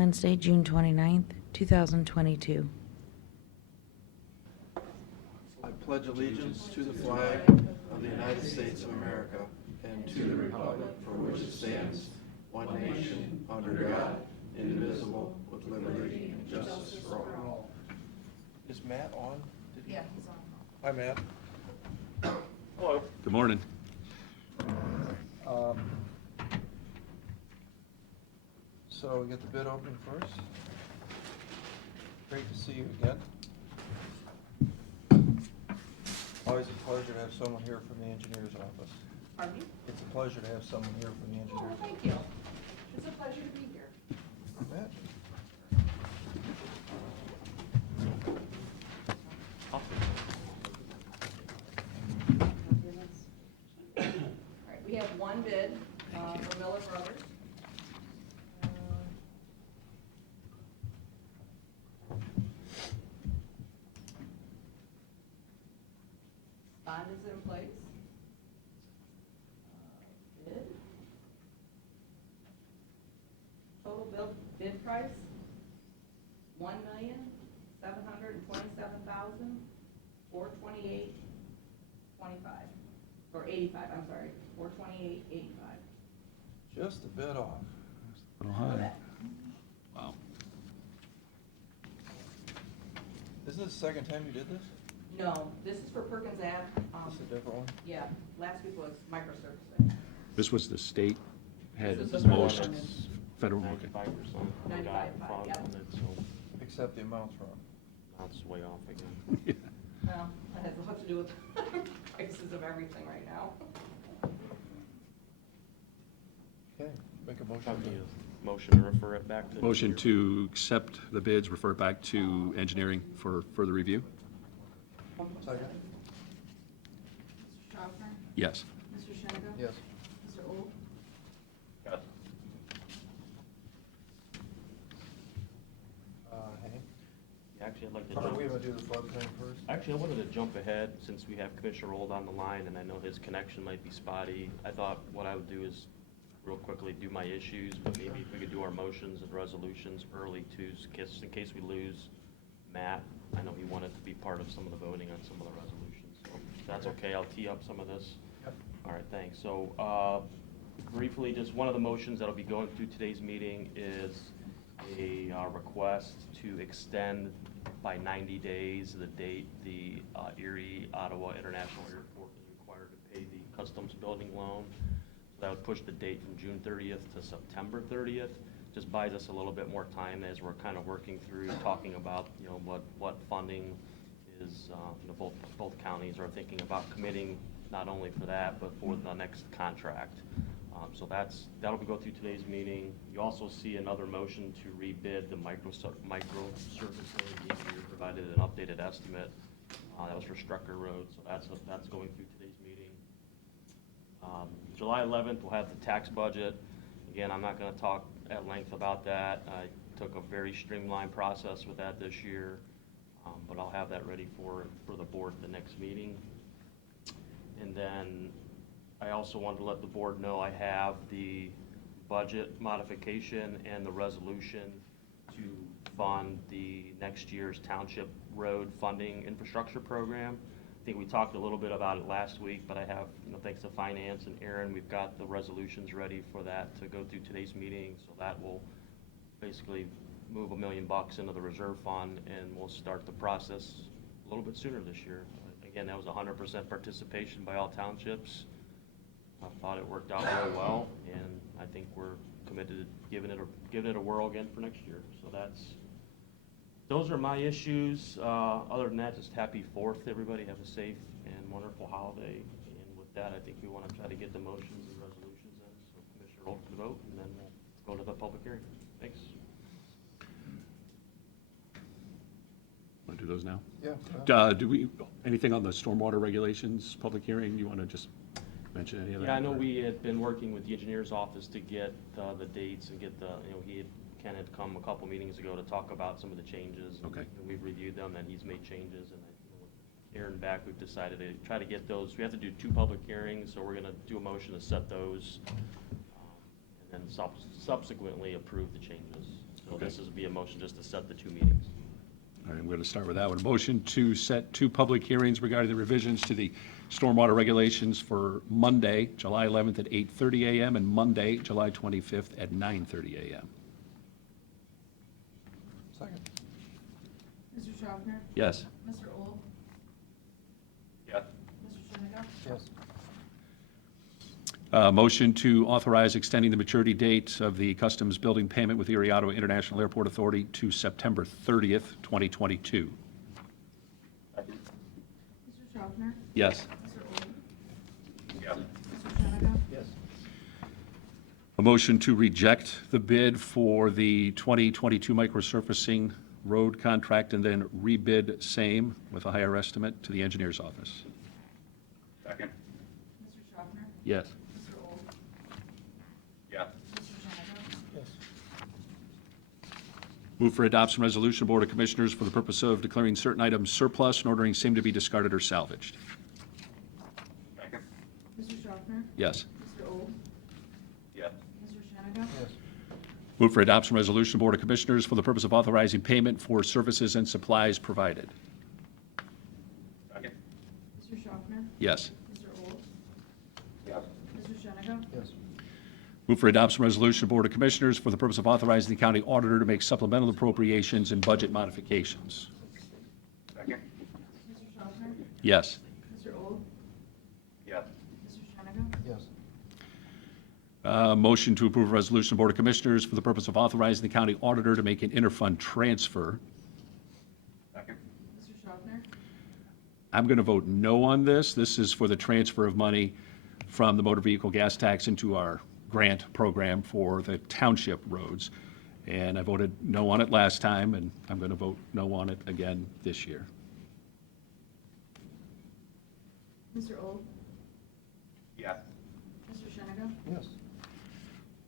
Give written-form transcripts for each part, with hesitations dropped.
Wednesday, June 29th, 2022. I pledge allegiance to the flag of the United States of America and to the republic for which it stands, one nation, under God, indivisible, with liberty and justice for all. Is Matt on? Yeah, he's on. Hi, Matt. Hello. Good morning. So we get the bid opening first. Great to see you again. Always a pleasure to have someone here from the engineer's office. Pardon me? It's a pleasure to have someone here from the Oh, engineer's office. thank you. It's a pleasure to be here. Matt? All right, we have one bid for Miller Brothers. Bond is in place. Bid. Total bid price, $1,727,428.25, or 85, I'm sorry, 428.85. Just a bit off. A little high. Wow. Isn't this the second time you did this? No, this is for Perkins Ave. This is a different one? Yeah, last week was microservices. This was the state had This the is the most federal one. federal, okay. 95% we got 95.5, front yeah. on it, so Except the amount's wrong. that's way off again. Yeah. Well, that has a lot to do with prices of everything right now. Okay, make a motion. Probably a motion to refer it back to. Motion to accept the bids, refer it back to engineering for further review? Second? Mr. Schaffner? Yes. Mr. Shennigo? Yes. Mr. Old? Yes. Hank? Actually, I'd like to Are jump. we gonna do the floodplain first? Actually, I wanted to jump ahead since we have Commissioner Old on the line and I know his connection might be spotty. I thought what I would do is real quickly do my issues, but maybe if we could do our motions and resolutions early too, in case we lose Matt. I know he wanted to be part of some of the voting on some of the resolutions. So if that's okay, I'll tee up some of this. Yep. All right, thanks. So briefly, just one of the motions that'll be going through today's meeting is a request to extend by 90 days the date the Erie Ottawa International Airport is required to pay the customs building loan. So that would push the date from June 30th to September 30th. Just buys us a little bit more time as we're kind of working through talking about, what funding is, both counties are thinking about committing not only for that, but for the next contract. So that'll be go through today's meeting. You also see another motion to rebid the microservice lane. You provided an updated estimate. That was for Strucker Road, so that's going through today's meeting. July 11th, we'll have the tax budget. Again, I'm not going to talk at length about that. I took a very streamlined process with that this year, but I'll have that ready for the board at the next meeting. And then I also wanted to let the board know I have the budget modification and the resolution to fund the next year's township road funding infrastructure program. I think we talked a little bit about it last week, but I have, thanks to Finance and Aaron, we've got the resolutions ready for that to go through today's meeting. So that will basically move $1 million into the reserve fund, and we'll start the process a little bit sooner this year. Again, that was 100% participation by all townships. I thought it worked out really well, and I think we're committed to giving it a whirl again for next year. So those are my issues. Other than that, just happy 4th, everybody. Have a safe and wonderful holiday. And with that, I think we want to try to get the motions and resolutions in. So Commissioner Holt can vote, and then we'll go to the public hearing. Thanks. Want to do those now? Yeah. Anything on the stormwater regulations, public hearing? You want to just mention any of that? Yeah, I know we had been working with the engineer's office to get the dates and get Ken had come a couple meetings ago to talk about some of the changes. Okay. And we've reviewed them, and he's made changes. And with Aaron back, we've decided to try to get those. We have to do 2 public hearings, so we're going to do a motion to set those, and then subsequently approve the changes. So So Okay. this is be a motion just to set the 2 meetings. All right, I'm going to start with that one. A motion to set 2 public hearings regarding the revisions to the stormwater regulations for Monday, July 11th at 8:30 a.m. and Monday, July 25th at 9:30 a.m. Second. Mr. Schaffner? Yes. Mr. Old? Yeah. Mr. Shennick? Yes. Motion to authorize extending the maturity date of the customs building payment with Erie Ottawa International Airport Authority to September 30th, 2022. Mr. Schaffner? Yes. Mr. Old? Yeah. Mr. Shennick? Yes. A motion to reject the bid for the 2022 microsurfacing road contract and then rebid same with a higher estimate to the engineer's office. Second. Mr. Schaffner? Yes. Mr. Old? Yeah. Mr. Shennick? Yes. Move for adoption resolution, Board of Commissioners, for the purpose of declaring certain items surplus and ordering same to be discarded or salvaged. Second. Mr. Schaffner? Yes. Mr. Old? Yeah. Mr. Shennick? Yes. Move for adoption resolution, Board of Commissioners, for the purpose of authorizing payment for services and supplies provided. Second. Mr. Schaffner? Yes. Mr. Old? Yeah. Mr. Shennick? Yes. Move for adoption resolution, Board of Commissioners, for the purpose of authorizing the county auditor to make supplemental appropriations and budget modifications. Second. Mr. Schaffner? Yes. Mr. Old? Yeah. Mr. Shennick? Yes. Motion to approve a resolution, Board of Commissioners, for the purpose of authorizing the county auditor to make an interfund transfer. Second. Mr. Schaffner? I'm going to vote no on this. This is for the transfer of money from the motor vehicle gas tax into our grant program for the township roads. And I voted no on it last time, and I'm going to vote no on it again this year. Mr. Old? Yeah. Mr. Shennick? Yes.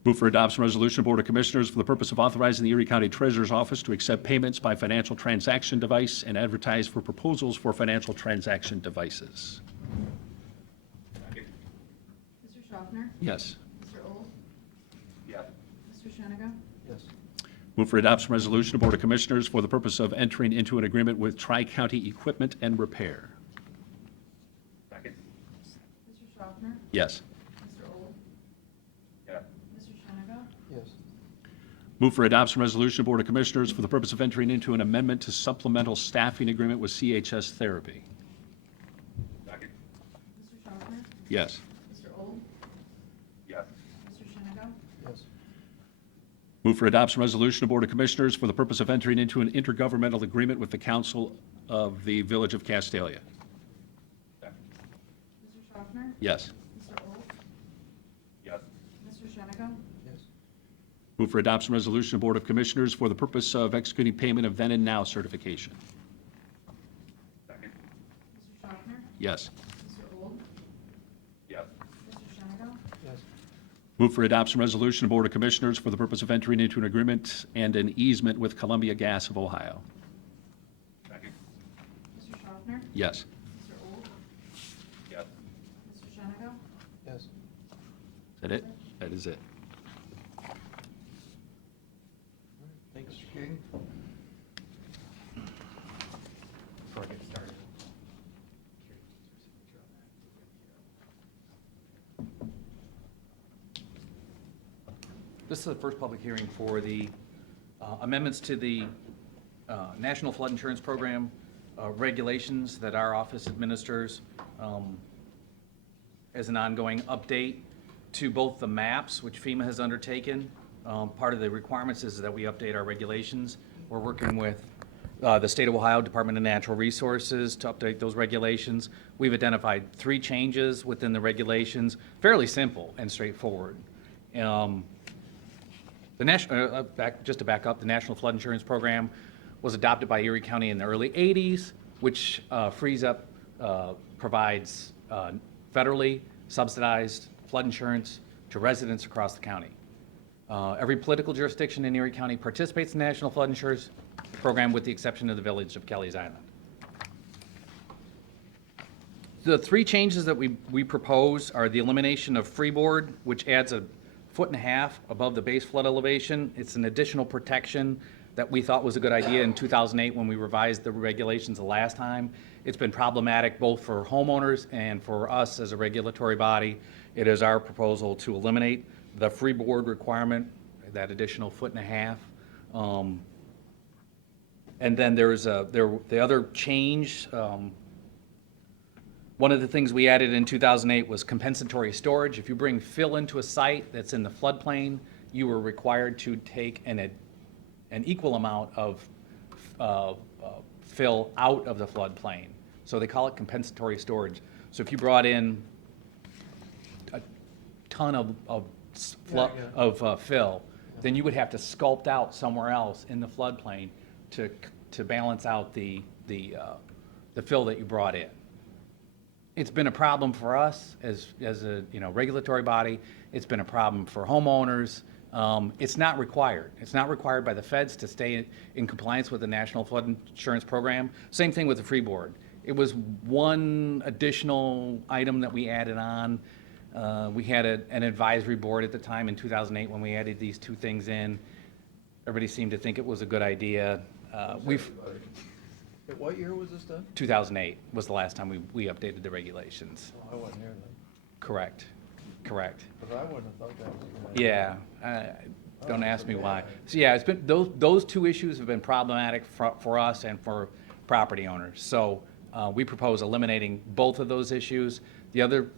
Move for adoption resolution, Board of Commissioners, for the purpose of authorizing the Erie County Treasurer's Office to accept payments by financial transaction device and advertise for proposals for financial transaction devices. Second. Mr. Schaffner? Yes. Mr. Old? Yeah. Mr. Shennick? Yes. Move for adoption resolution, Board of Commissioners, for the purpose of entering into an agreement with Tri-County Equipment and Repair. Second. Mr. Schaffner? Yes. Mr. Old? Yeah. Mr. Shennick? Yes. Move for adoption resolution, Board of Commissioners, for the purpose of entering into an amendment to supplemental staffing agreement with CHS Therapy. Second. Mr. Schaffner? Yes. Mr. Old? Yeah. Mr. Shennick? Yes. Move for adoption resolution, Board of Commissioners, for the purpose of entering into an intergovernmental agreement with the Council of the Village of Castalia. Second. Mr. Schaffner? Yes. Mr. Old? Yeah. Mr. Shennick? Yes. Move for adoption resolution, Board of Commissioners, for the purpose of executing payment of then and now certification. Second. Mr. Schaffner? Yes. Mr. Old? Yeah. Mr. Shennick? Yes. Move for adoption resolution, Board of Commissioners, for the purpose of entering into an agreement and an easement with Columbia Gas of Ohio. Second. Mr. Schaffner? Yes. Mr. Old? Yeah. Mr. Shennick? Yes. Is that it? That is it. Thanks, King. Before I get started. This is the first public hearing for the amendments to the National Flood Insurance Program regulations that our office administers as an ongoing update to both the maps, which FEMA has undertaken. Part of the requirements is that we update our regulations. We're working with the State of Ohio Department of Natural Resources to update those regulations. We've identified 3 changes within the regulations, fairly simple and straightforward. The national, just to back up, the National Flood Insurance Program was adopted by Erie County in the early 80s, which provides federally subsidized flood insurance to residents across the county. Every political jurisdiction in Erie County participates in the National Flood Insurance Program with the exception of the village of Kelly's Island. The 3 changes that we propose are the elimination of freeboard, which adds a 1.5 above the base flood elevation. It's an additional protection that we thought was a good idea in 2008 when we revised the regulations the last time. It's been problematic both for homeowners and for us as a regulatory body. It is our proposal to eliminate the freeboard requirement, that additional 1.5 feet. And then the other change, one of the things we added in 2008 was compensatory storage. If you bring fill into a site that's in the floodplain, you were required to take an equal amount of fill out of the floodplain. So they call it compensatory storage. So if you brought in a ton of fill, then you would have to sculpt out somewhere else in the floodplain to balance out the fill that you brought in. It's been a problem for us as a regulatory body. It's been a problem for homeowners. It's not required. It's not required by the feds to stay in compliance with the National Flood Insurance Program. Same thing with the freeboard. It was one additional item that we added on. We had an advisory board at the time in 2008 when we added these two things in. Everybody seemed to think it was a good idea. What year was this done? 2008 was the last time we updated the regulations. Oh, I wasn't here then, Correct. but I wouldn't have thought that was a good idea. Yeah, don't ask me why. So yeah, it's been, those two issues have been problematic for us and for property owners. So we propose eliminating both of those issues. The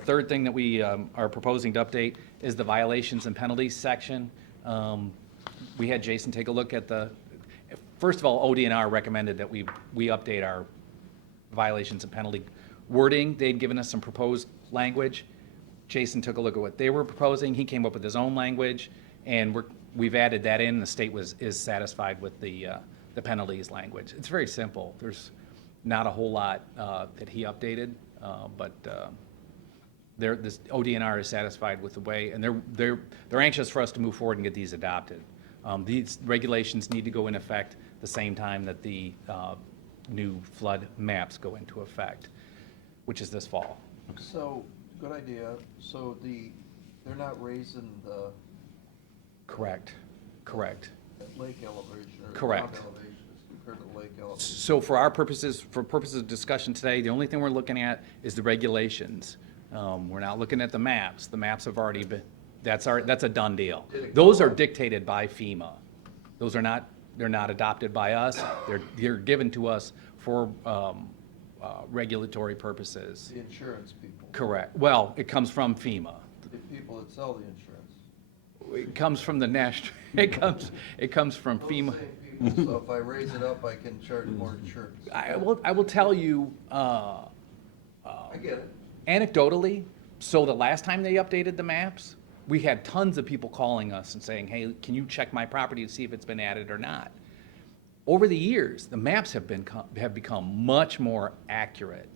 third thing that we are proposing to update is the violations and penalties section. We had Jason take a look at first of all, ODNR recommended that we update our violations and penalty wording. They'd given us some proposed language. Jason took a look at what they were proposing. He came up with his own language, and we've added that in. The state is satisfied with the penalties language. It's very simple. There's not a whole lot that he updated, but this ODNR is satisfied with the way, and they're anxious for us to move forward and get these adopted. These regulations need to go in effect the same time that the new flood maps go into effect, which is this fall. So, good idea. So they're not raising the Correct. lake elevation or Correct. ground elevation as compared to the lake elevation. So for purposes of discussion today, the only thing we're looking at is the regulations. We're not looking at the maps. The maps have already been, that's a done deal. Those are dictated by FEMA. They're not adopted by us. They're given to us for regulatory purposes. The insurance people, Correct. Well, it comes from FEMA. the people that sell the insurance. It comes from the national, it comes from Those FEMA. same people, so if I raise it up, I can charge more insurance. I will tell you, I get it. anecdotally, so the last time they updated the maps, we had tons of people calling us and saying, hey, can you check my property to see if it's been added or not? Over the years, the maps have become much more accurate.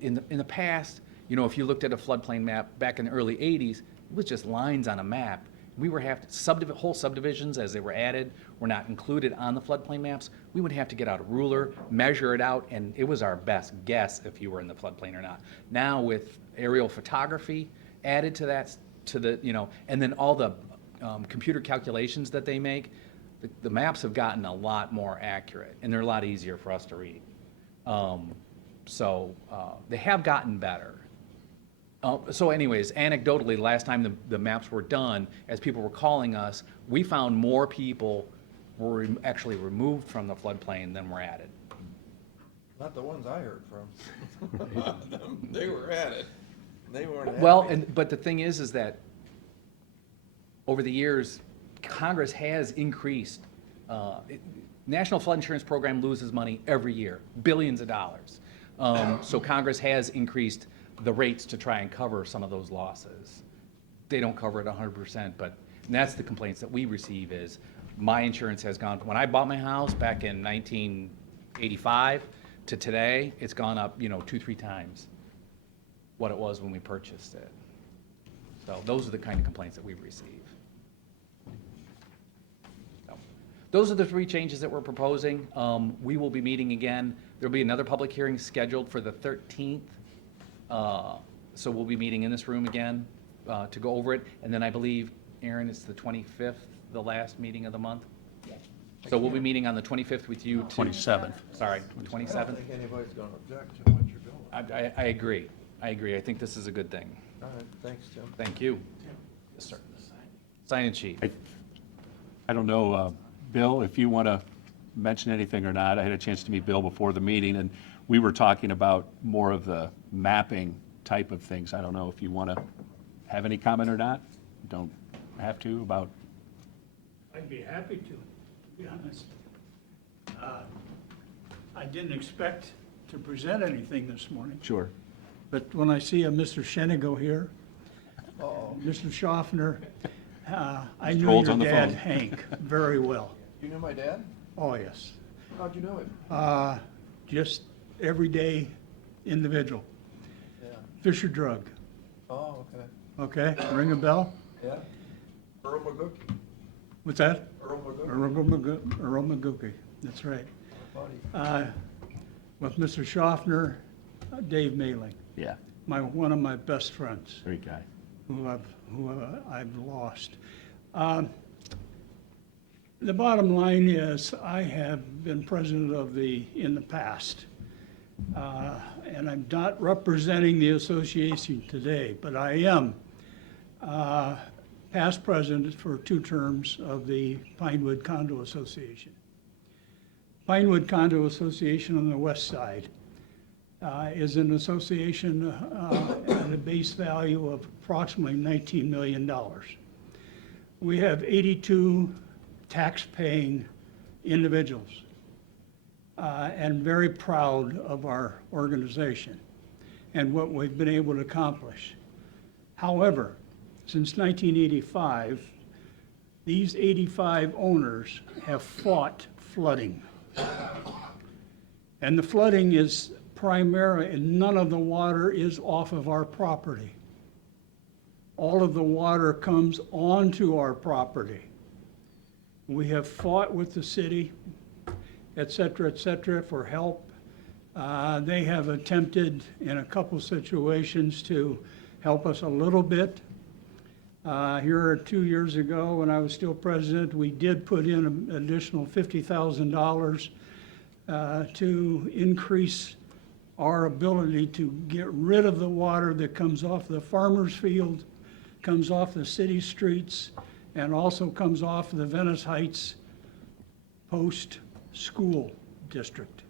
In the past, if you looked at a floodplain map back in the early 80s, it was just lines on a map. We were whole subdivisions as they were added were not included on the floodplain maps. We would have to get out a ruler, measure it out, and it was our best guess if you were in the floodplain or not. Now with aerial photography added to that, and then all the computer calculations that they make, the maps have gotten a lot more accurate, and they're a lot easier for us to read. So they have gotten better. So anyways, anecdotally, last time the maps were done, as people were calling us, we found more people were actually removed from the floodplain than were added. Not the ones I heard from. They were at it. They weren't happy. Well, but the thing is that over the years, Congress has increased. National Flood Insurance Program loses money every year, billions of dollars. So Congress has increased the rates to try and cover some of those losses. They don't cover it 100%, but and that's the complaints that we receive is my insurance has gone, when I bought my house back in 1985 to today, it's gone up, 2-3 times what it was when we purchased it. So those are the kind of complaints that we receive. So, those are the 3 changes that we're proposing. We will be meeting again. There'll be another public hearing scheduled for the 13th. So we'll be meeting in this room again. to go over it. And then I believe, Aaron, it's the 25th, the last meeting of the month? So we'll be meeting on the 25th with you to... 27th. Sorry, I don't 27th? think anybody's gonna object to what you're doing. I agree. I agree. I think this is a good thing. All right, thanks, Tim. Thank you. Yes, sir. Sign-in sheet. I don't know, Bill, if you want to mention anything or not. I had a chance to meet Bill before the meeting, and we were talking about more of the mapping type of things. I don't know if you want to have any comment or not. Don't have to about, I'd be happy to be honest. I didn't expect to present anything this morning, sure. but when I see a Mr. Shenigo here, Mr. Schaffner, I knew Holds your on the dad, phone. Hank, very well. You knew my dad? Oh, yes. How'd you know him? Just everyday individual. Yeah. Fisher Drug, Oh, okay. okay? Ring a bell? Yeah. Earl McGookie. What's that? Earl McGookie. Earl McGookie, that's right. Buddy. With Mr. Schaffner, Dave Mailing, Yeah, one of my best friends. great guy. who I've lost. The bottom line is, I have been president in the past, and I'm not representing the association today, but I am past president for 2 terms of the Pinewood Condo Association. Pinewood Condo Association on the west side is an association at a base value of approximately $19 million. We have 82 tax-paying individuals, and very proud of our organization and what we've been able to accomplish. However, since 1985, these 85 owners have fought flooding. And the flooding is primarily, and none of the water is off of our property. All of the water comes onto our property. We have fought with the city, et cetera, for help. They have attempted in a couple situations to help us a little bit. Here 2 years ago, when I was still president, we did put in an additional $50,000 to increase our ability to get rid of the water that comes off the farmer's field, comes off the city streets, and also comes off the Venice Heights post-school district.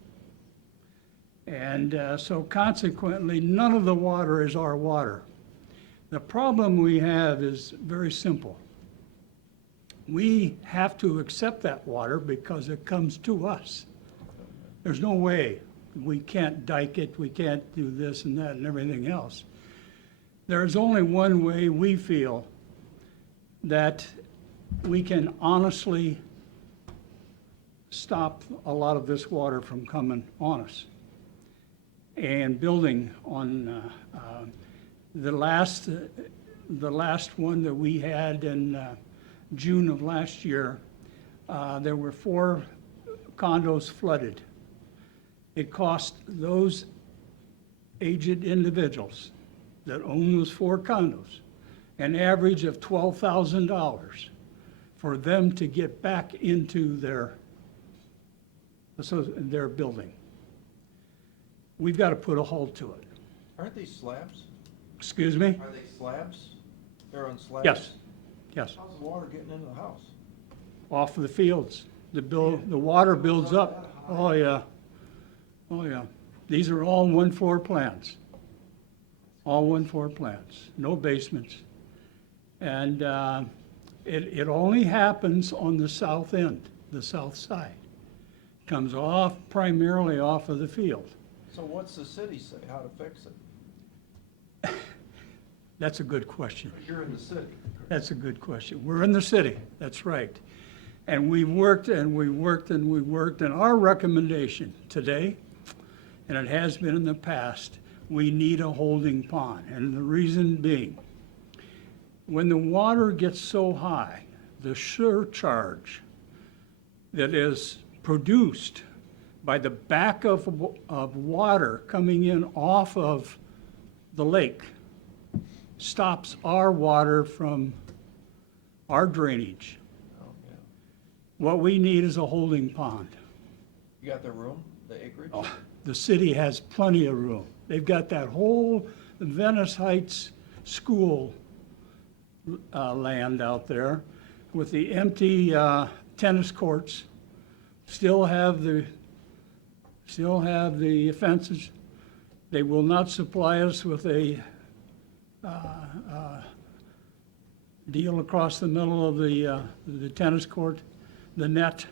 And so consequently, none of the water is our water. The problem we have is very simple. We have to accept that water because it comes to us. There's no way. We can't dike it, we can't do this and that and everything else. There's only one way we feel that we can honestly stop a lot of this water from coming on us. And building on the last one that we had in June of last year, there were 4 condos flooded. It cost those aged individuals that own those 4 condos an average of $12,000 for them to get back into their building. We've got to put a halt to it. Aren't these slabs? Excuse me? Are they slabs? They're on slabs? Yes, yes, How's the water getting into the house? off of the fields. The water builds up. Oh, yeah. Oh, yeah. These are all 1-floor plans. All 1-floor plans, no basements. And it only happens on the south end, the south side. Comes off, primarily off of the field. So what's the city say, how to fix it? That's a good question. You're in the city. That's a good question. We're in the city, that's right. And we worked and we worked and we worked, and our recommendation today, and it has been in the past, we need a holding pond. And the reason being, when the water gets so high, the surcharge that is produced by the back of water coming in off of the lake stops our water from our drainage. Oh, yeah. What we need is a holding pond. You got the room, the acreage? Oh, the city has plenty of room. They've got that whole Venice Heights school land out there with the empty tennis courts, still have the fences. They will not supply us with a deal across the middle of the tennis court, the net.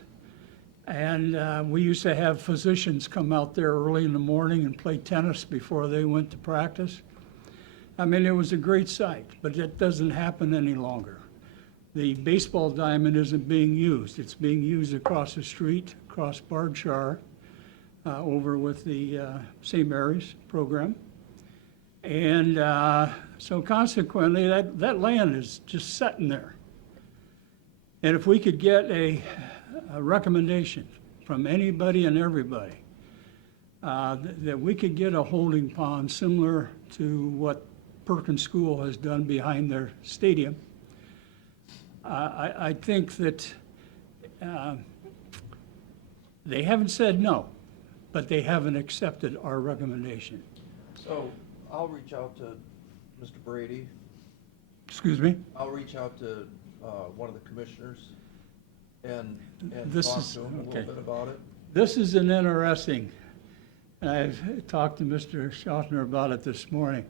And we used to have physicians come out there early in the morning and play tennis before they went to practice. I mean, it was a great sight, but that doesn't happen any longer. The baseball diamond isn't being used. It's being used across the street, across Bardshar, over with the St. Mary's program. And so consequently, that land is just sitting there. And if we could get a recommendation from anybody and everybody, that we could get a holding pond similar to what Perkins School has done behind their stadium, I think that they haven't said no, but they haven't accepted our recommendation. So I'll reach out to Mr. Brady. Excuse me? I'll reach out to one of the commissioners and This talk is- to him a okay. little bit about it. This is an interesting, and I've talked to Mr. Schaffner about it this morning.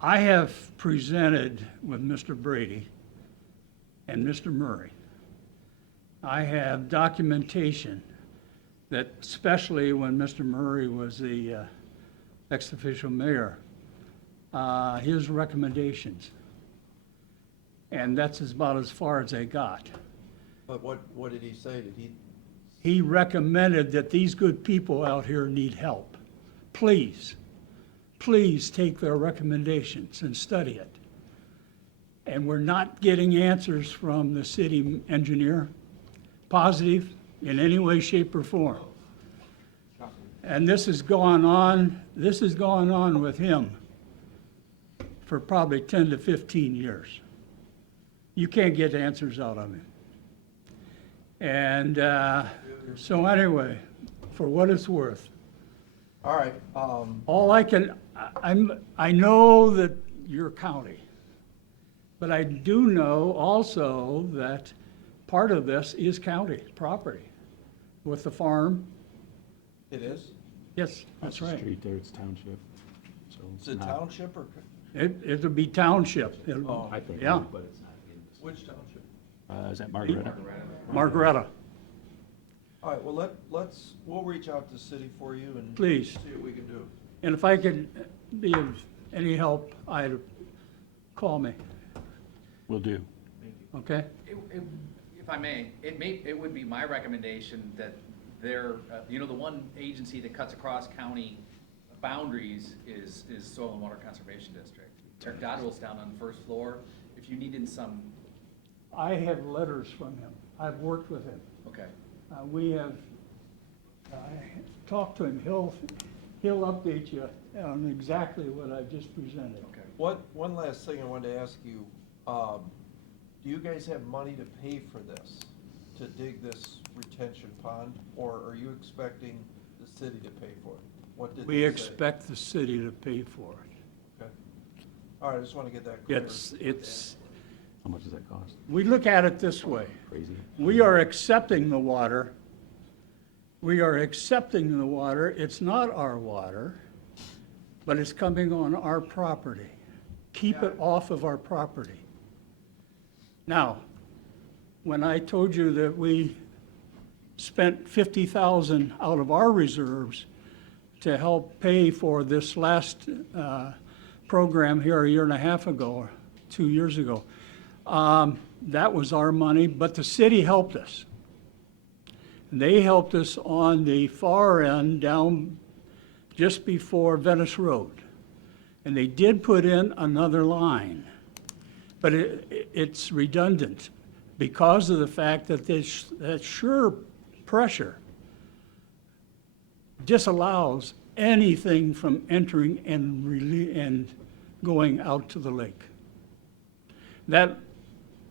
I have presented with Mr. Brady and Mr. Murray. I have documentation that, especially when Mr. Murray was the ex-official mayor, his recommendations. And that's about as far as they got. But what did he say? Did he, He recommended that these good people out here need help. Please, please take their recommendations and study it. And we're not getting answers from the city engineer, positive in any way, shape, or form. And this has gone on with him for probably 10 to 15 years. You can't get answers out of him. And so anyway, for what it's worth, all right, all I know that you're county, but I do know also that part of this is county property with the farm. it is? Yes, that's right. Street there, it's township, so. Is it township or, It'll be township. Oh, I think, Yeah. but it's not in which township? Is that Margaretta? Margaretta, All right, well, we'll reach out to the city for you and please. see what we can do. And if I could be of any help, call me, Will do. okay? If I may, it would be my recommendation that the one agency that cuts across county boundaries is Soil and Water Conservation District. Their dotter's down on the first floor. If you needed some, I have letters from him. I've worked with him. okay. I talked to him. He'll update you on exactly what I just presented. Okay. One last thing I wanted to ask you, do you guys have money to pay for this, to dig this retention pond, or are you expecting the city to pay for it? What did We they say? expect the city to pay for it. Okay. All right, I just want to get that clear. It's, How much does that cost? we look at it this way. Crazy? We are accepting the water. We are accepting the water. It's not our water, but it's coming on our property. Keep it off of our property. Now, when I told you that we spent $50,000 out of our reserves to help pay for this last program here a year and a half ago, or 2 years ago, that was our money, but the city helped us. They helped us on the far end down just before Venice Road. And they did put in another line, but it's redundant because of the fact that that sure pressure disallows anything from entering and going out to the lake. That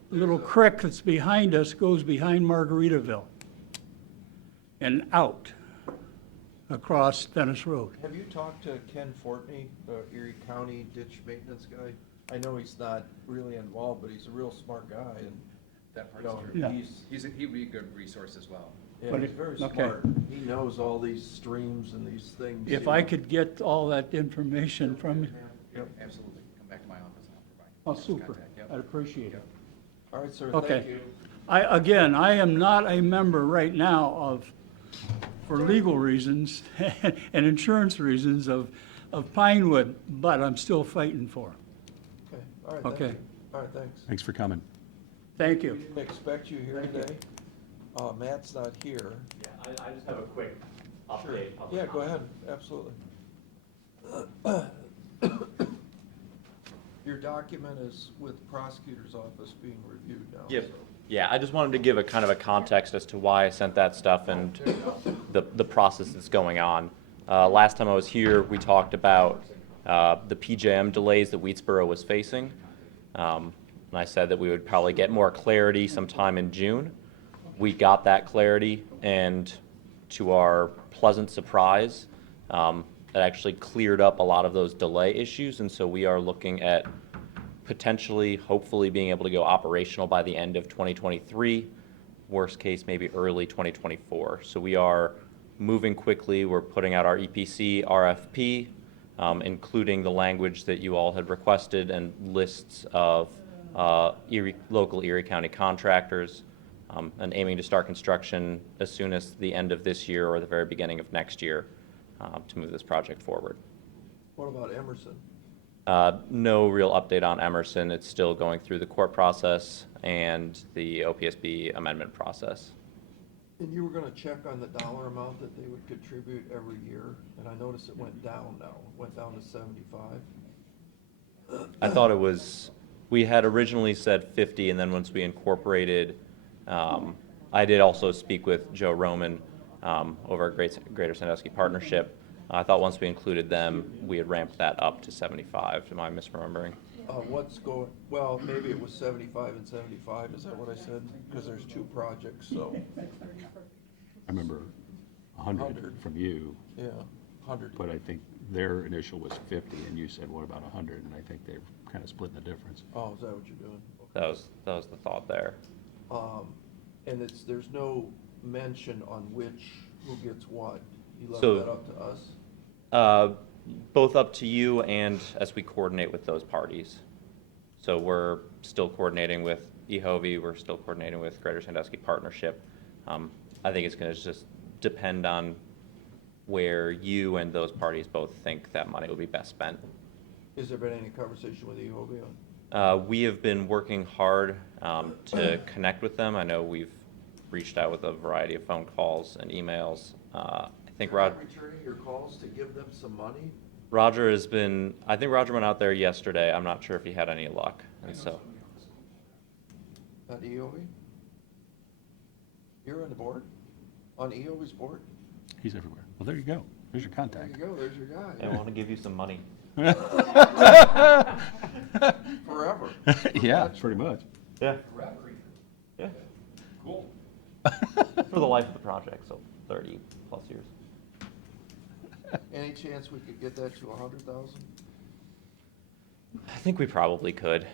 little creek that's behind us goes behind Margaritaville and out across Dennis Road. Have you talked to Ken Fortney, the Erie County ditch maintenance guy? I know he's not really involved, but he's a real smart guy, and, That you know, part's true. Yeah. He'd be a good resource as well. yeah, But he's it- very okay. smart. He knows all these streams and these things. If you I know. could get all that information from you, Yep. Absolutely. Come back to my office and I'll provide. oh, super, Contact, yep. I'd appreciate it. All right, sir, Okay. thank you. I am not a member right now for legal reasons and insurance reasons of Pinewood, but I'm still fighting for it. Okay, all right, thank Okay. you. All right, thanks. Thanks for coming. Thank you. Didn't expect you here today. Matt's not here. Yeah, I just have a quick Sure. update. Yeah, go ahead, absolutely. Your document is with the prosecutor's office being reviewed now. Yep. so- Yeah, I just wanted to give a kind of a context as to why I sent that stuff and There you go. the process that's going on. Last time I was here, we talked about the PJM delays that Wheatsboro was facing. And I said that we would probably get more clarity sometime in June. We got that clarity, and to our pleasant surprise, it actually cleared up a lot of those delay issues, and so we are looking at potentially, hopefully being able to go operational by the end of 2023, worst case, maybe early 2024. So we are moving quickly. We're putting out our EPC RFP, including the language that you all had requested and lists of local Erie County contractors, and aiming to start construction as soon as the end of this year or the very beginning of next year to move this project forward. What about Emerson? No real update on Emerson. It's still going through the court process and the OPSB amendment process. And you were gonna check on the dollar amount that they would contribute every year, and I noticed it went down now, went down to 75. I thought it was, we had originally said 50, and then once we incorporated, I did also speak with Joe Roman over at Greater Sandusky Partnership. I thought once we included them, we had ramped that up to 75. Am I misremembering? Well, maybe it was 75 and 75, is that what I said? Because there's two projects, so, I remember 100 100. from you, yeah, 100. but I think their initial was 50, and you said, what about 100? And I think they're kind of splitting the difference. Oh, is that what you're doing? That was the thought there. And there's no mention on who gets what? You left So- that up to us? Both up to you and as we coordinate with those parties. So we're still coordinating with EHOVI, we're still coordinating with Greater Sandusky Partnership. I think it's going to just depend on where you and those parties both think that money will be best spent. Has there been any conversation with EOB on? We have been working hard to connect with them. I know we've reached out with a variety of phone calls and emails. I think You're not returning your calls to give them some money? Roger has been, I think Roger went out there yesterday. I'm not sure if he had any luck. And so, At EOB? You're on the board? On EOB's board? He's everywhere. Well, there you go. There's your There contact. you go, there's your guy. I want to give you some money. Forever. Yeah, pretty much. Yeah. Yeah. Cool. For the life of the project, so 30 plus years. Any chance we could get that to 100,000? I think we probably could.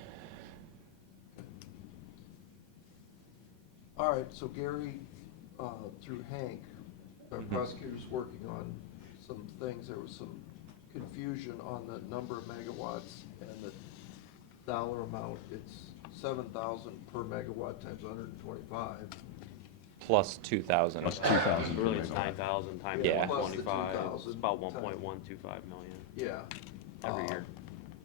All right, so Gary, through Hank, our Mhm. prosecutor's working on some things. There was some confusion on the number of megawatts and the dollar amount. It's 7,000 per megawatt times 125. Plus 2,000. Plus 2,000. per Really, it's megawatt. 9,000 times Yeah. Plus the 25, 2,000 it's about times- 1.125 million Yeah. every Uh, year.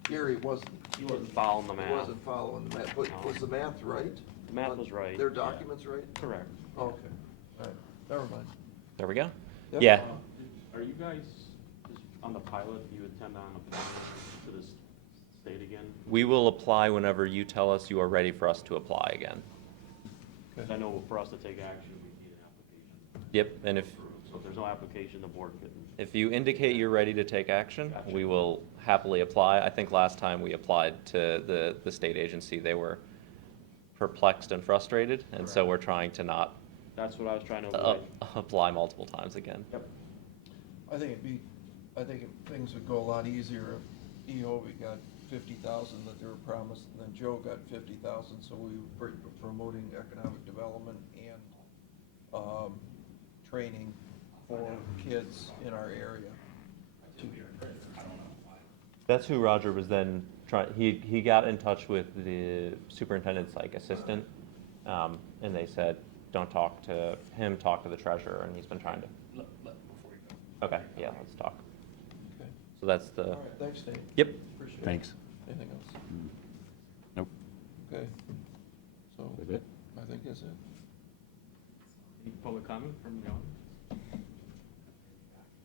Gary wasn't. He wasn't following the He math. wasn't following the math, but No. was the math right? The math On was right, Their yeah. documents right? Correct. Oh, okay, all right, never mind. There we go. Yep. Yeah. Are you guys, just on the pilot, do you intend on applying to this state again? We will apply whenever you tell us you are ready for us to apply again. 'Cause I know for us to take action, we need an application. Yep, and if So if there's no application, the board couldn't. If you indicate you're ready to take action, we will happily apply. I think last time we applied to the state agency, they were perplexed and frustrated, and so we're trying to not That's what I was trying to avoid. apply multiple times again. Yep. I think things would go a lot easier if we got 50,000 that they were promised, and then Joe got 50,000, so we were promoting economic development and training for kids in our area. That's who Roger was then trying, he got in touch with the superintendent's like assistant, and they said, don't talk to him, talk to the treasurer, and he's been trying to. Okay, yeah, let's talk. Okay. So that's the, All right, thanks, Dave. yep. Appreciate it. Thanks. Anything else? Nope. Okay. So, That's it? I think that's it. Any public comment from the audience?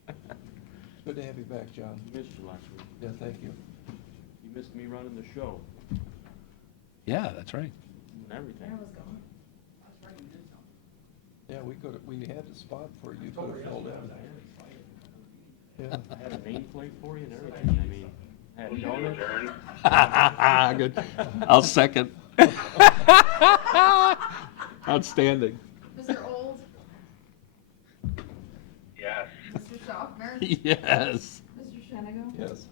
It's good to have you back, John. Missed you last week. Yeah, thank you. You missed me running the show Yeah, that's right. and everything. Yeah, we had a spot for you, could have filled in. Yeah. I had a nameplate for you and everything. I mean, I had donuts. Good. I'll second. Outstanding. Mr. Old? Yes. Mr. Schaffner? Yes. Mr. Shenigo? Yes.